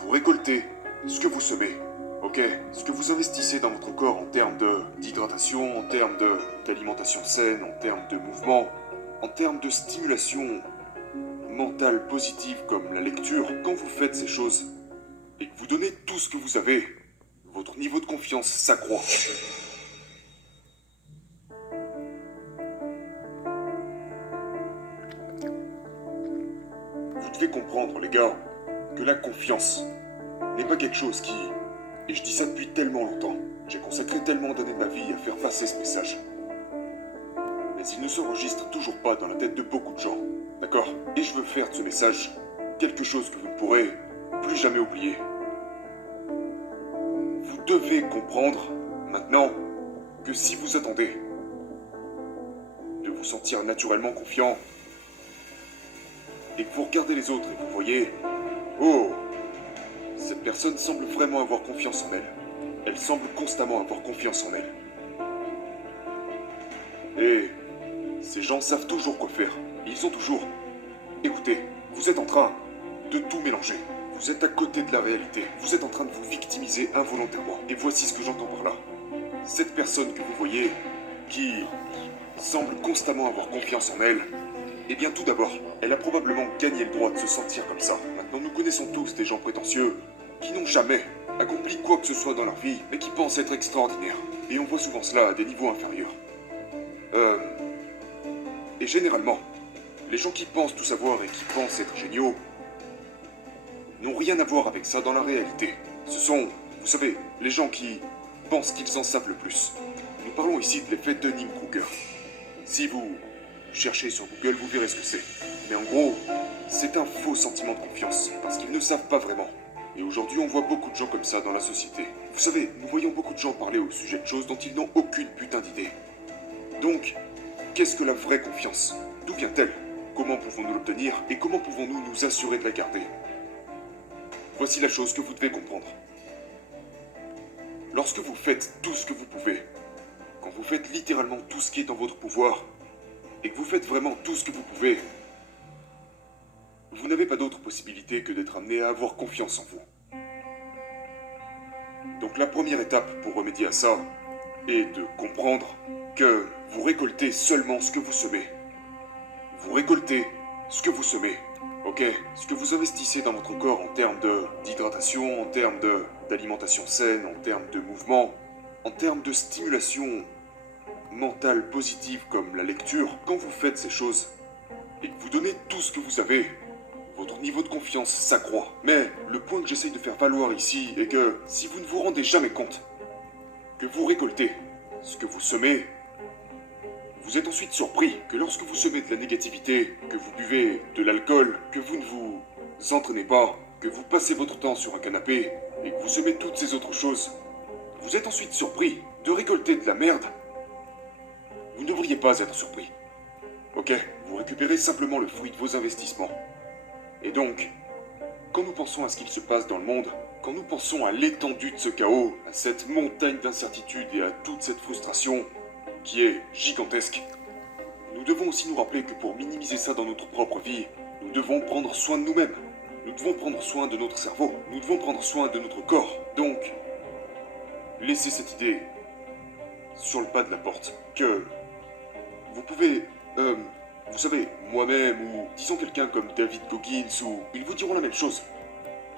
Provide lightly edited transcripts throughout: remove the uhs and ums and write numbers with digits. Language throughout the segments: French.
Vous récoltez ce que vous semez. Ok, ce que vous investissez dans votre corps en termes d'hydratation, en termes d'alimentation saine, en termes de mouvement, en termes de stimulation mentale positive comme la lecture, quand vous faites ces choses et que vous donnez tout ce que vous avez, votre niveau de confiance s'accroît. Vous devez comprendre, les gars, que la confiance n'est pas quelque chose qui... Et je dis ça depuis tellement longtemps. J'ai consacré tellement d'années de ma vie à faire passer ce message. Mais il ne s'enregistre toujours pas dans la tête de beaucoup de gens. D'accord? Et je veux faire de ce message quelque chose que vous ne pourrez plus jamais oublier. Vous devez comprendre, maintenant, que si vous attendez de vous sentir naturellement confiant, et que vous regardez les autres et vous voyez, oh, cette personne semble vraiment avoir confiance en elle. Elle semble constamment avoir confiance en elle. Et ces gens savent toujours quoi faire. Ils ont toujours... Écoutez, vous êtes en train de tout mélanger. Vous êtes à côté de la réalité. Vous êtes en train de vous victimiser involontairement. Et voici ce que j'entends par là. Cette personne que vous voyez, qui semble constamment avoir confiance en elle, eh bien tout d'abord, elle a probablement gagné le droit de se sentir comme ça. Maintenant, nous connaissons tous des gens prétentieux qui n'ont jamais accompli quoi que ce soit dans leur vie, mais qui pensent être extraordinaires. Et on voit souvent cela à des niveaux inférieurs. Et généralement, les gens qui pensent tout savoir et qui pensent être géniaux n'ont rien à voir avec ça dans la réalité. Ce sont, vous savez, les gens qui pensent qu'ils en savent le plus. Nous parlons ici de l'effet Dunning-Kruger. Si vous cherchez sur Google, vous verrez ce que c'est. Mais en gros, c'est un faux sentiment de confiance, parce qu'ils ne savent pas vraiment. Et aujourd'hui, on voit beaucoup de gens comme ça dans la société. Vous savez, nous voyons beaucoup de gens parler au sujet de choses dont ils n'ont aucune putain d'idée. Donc, qu'est-ce que la vraie confiance? D'où vient-elle? Comment pouvons-nous l'obtenir? Et comment pouvons-nous nous assurer de la garder? Voici la chose que vous devez comprendre. Lorsque vous faites tout ce que vous pouvez, quand vous faites littéralement tout ce qui est en votre pouvoir, et que vous faites vraiment tout ce que vous pouvez, vous n'avez pas d'autre possibilité que d'être amené à avoir confiance en vous. Donc la première étape pour remédier à ça est de comprendre que vous récoltez seulement ce que vous semez. Vous récoltez ce que vous semez. Ok, ce que vous investissez dans votre corps en termes d'hydratation, en termes d'alimentation saine, en termes de mouvement, en termes de stimulation mentale positive comme la lecture, quand vous faites ces choses et que vous donnez tout ce que vous avez, votre niveau de confiance s'accroît. Mais le point que j'essaye de faire valoir ici est que si vous ne vous rendez jamais compte que vous récoltez ce que vous semez, vous êtes ensuite surpris que lorsque vous semez de la négativité, que vous buvez de l'alcool, que vous ne vous entraînez pas, que vous passez votre temps sur un canapé et que vous semez toutes ces autres choses, vous êtes ensuite surpris de récolter de la merde. Vous ne devriez pas être surpris. Ok, vous récupérez simplement le fruit de vos investissements. Et donc, quand nous pensons à ce qu'il se passe dans le monde, quand nous pensons à l'étendue de ce chaos, à cette montagne d'incertitude et à toute cette frustration qui est gigantesque, nous devons aussi nous rappeler que pour minimiser ça dans notre propre vie, nous devons prendre soin de nous-mêmes. Nous devons prendre soin de notre cerveau. Nous devons prendre soin de notre corps. Donc, laissez cette idée sur le pas de la porte que vous pouvez, vous savez, moi-même ou disons quelqu'un comme David Goggins ou ils vous diront la même chose.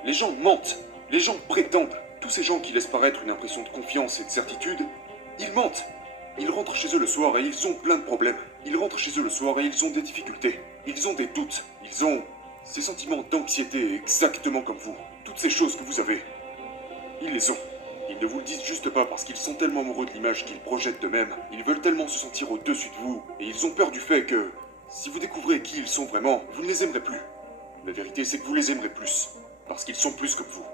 Les gens mentent, les gens prétendent. Tous ces gens qui laissent paraître une impression de confiance et de certitude, ils mentent. Ils rentrent chez eux le soir et ils ont plein de problèmes. Ils rentrent chez eux le soir et ils ont des difficultés. Ils ont des doutes. Ils ont ces sentiments d'anxiété exactement comme vous. Toutes ces choses que vous avez, ils les ont. Ils ne vous le disent juste pas parce qu'ils sont tellement amoureux de l'image qu'ils projettent d'eux-mêmes. Ils veulent tellement se sentir au-dessus de vous. Et ils ont peur du fait que, si vous découvrez qui ils sont vraiment, vous ne les aimerez plus. La vérité, c'est que vous les aimerez plus. Parce qu'ils sont plus comme vous.